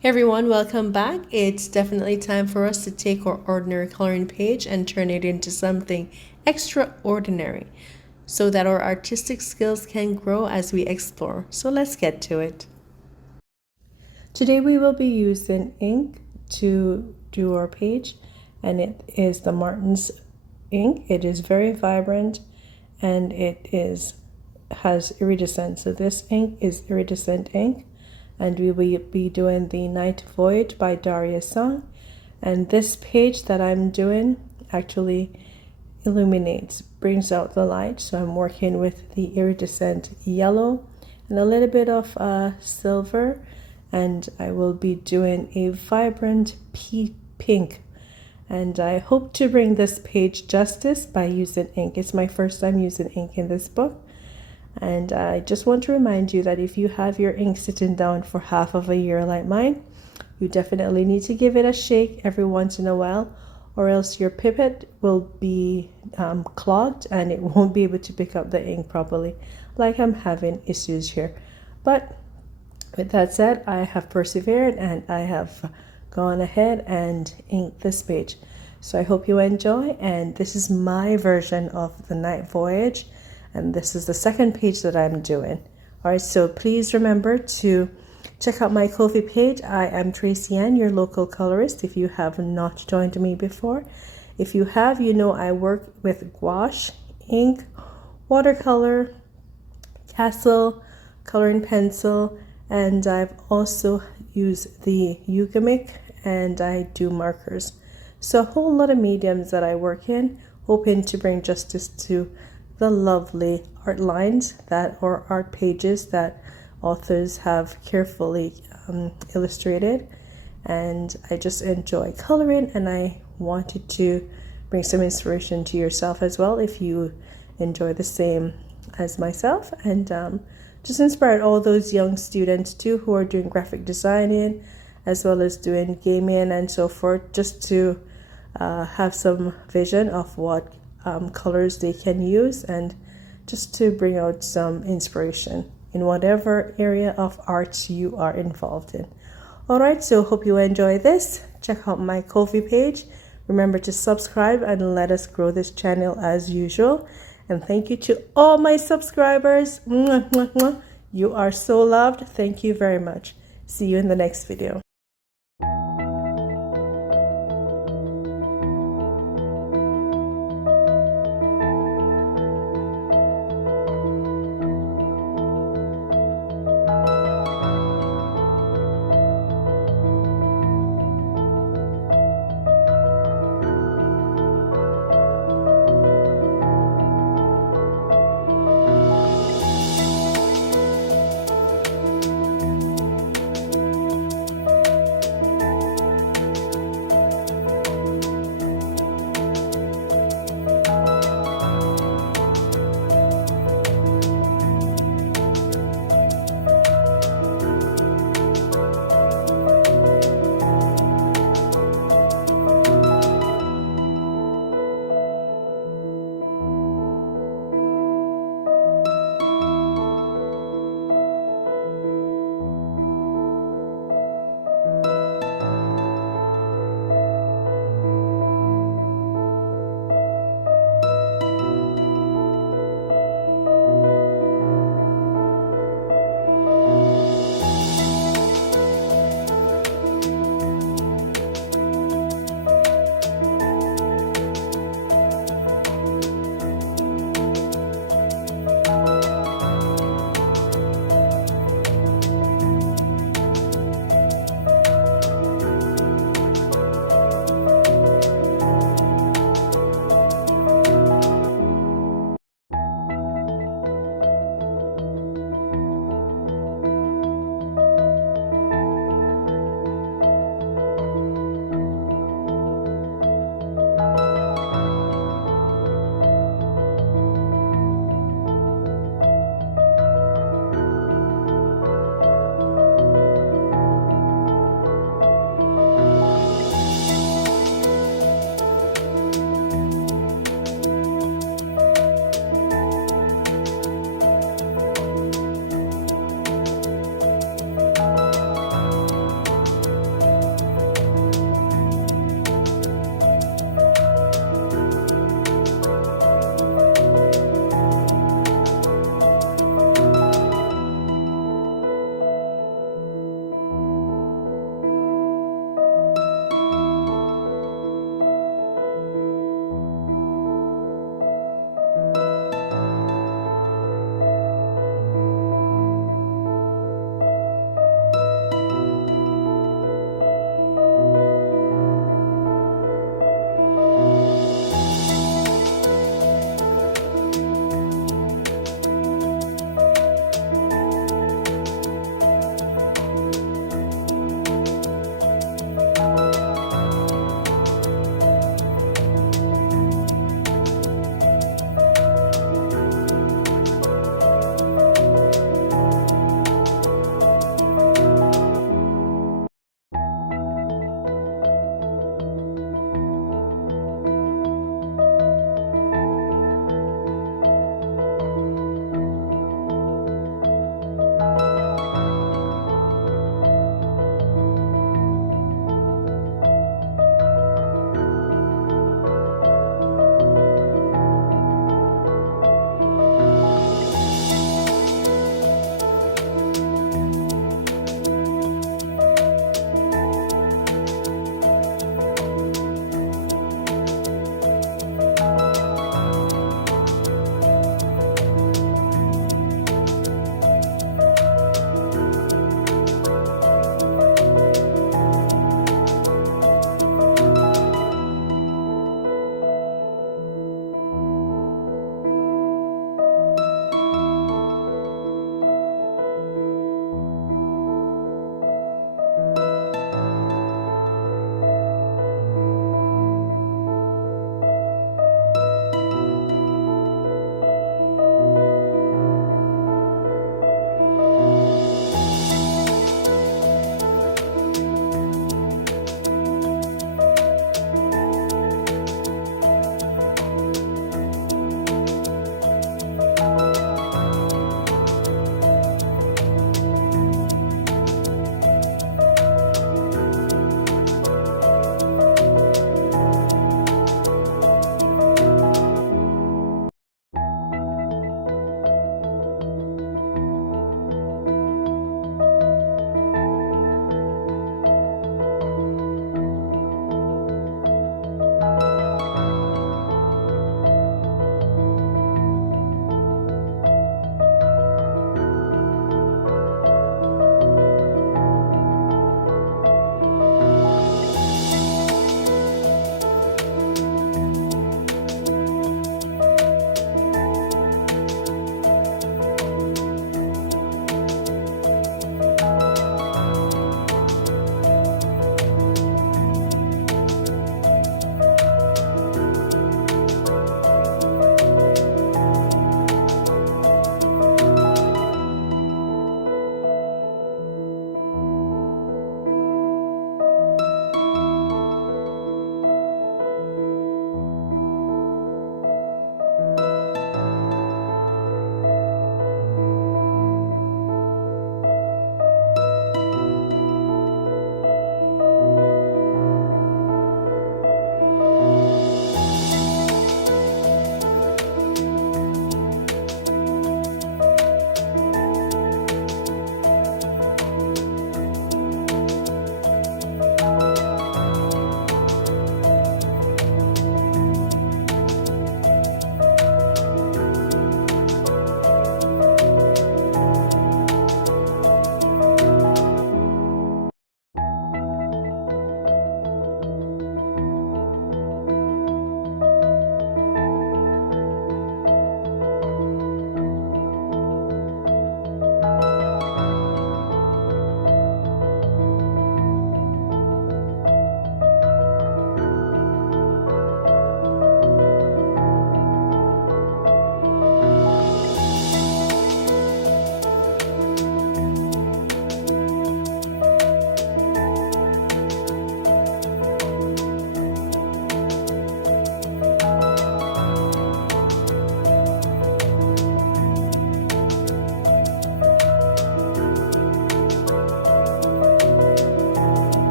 Hey everyone, welcome back. It's definitely time for us to take our ordinary coloring page and turn it into something extraordinary so that our artistic skills can grow as we explore. So let's get to it. Today we will be using ink to do our page, and it is the Martin's ink. It is very vibrant and has iridescent. So this ink is iridescent ink, and we will be doing the Night Voyage by Daria song. And this page that I'm doing actually illuminates, brings out the light. So I'm working with the iridescent yellow and a little bit of silver, and I will be doing a vibrant pink. And I hope to bring this page justice by using ink. It's my first time using ink in this book. And I just want to remind you that if you have your ink sitting down for half of a year like mine, you definitely need to give it a shake every once in a while, or else your pipette will be clogged and it won't be able to pick up the ink properly, like I'm having issues here. But with that said, I have persevered and I have gone ahead and inked this page. So I hope you enjoy, and this is my version of the Night Voyage. And this is the second page that I'm doing. All right, so please remember to check out my Kofi page. I am Tracy Ann, your local colorist, if you have not joined me before. If you have, you know I work with gouache, ink, watercolor, castle, coloring pencil, and I've also used the Ugamic, and I do markers. So a whole lot of mediums that I work in, hoping to bring justice to the lovely art lines or art pages that authors have carefully illustrated. And I just enjoy coloring, and I wanted to bring some inspiration to yourself as well if you enjoy the same as myself, and just inspired all those young students too who are doing graphic designing as well as doing gaming and so forth, just to have some vision of what colors they can use, and just to bring out some inspiration in whatever area of art you are involved in. All right, so hope you enjoy this. Check out my Kofi page. Remember to subscribe and let us grow this channel as usual. And thank you to all my subscribers. Mwah, mwah, mwah. You are so loved. Thank you very much. See you in the next video.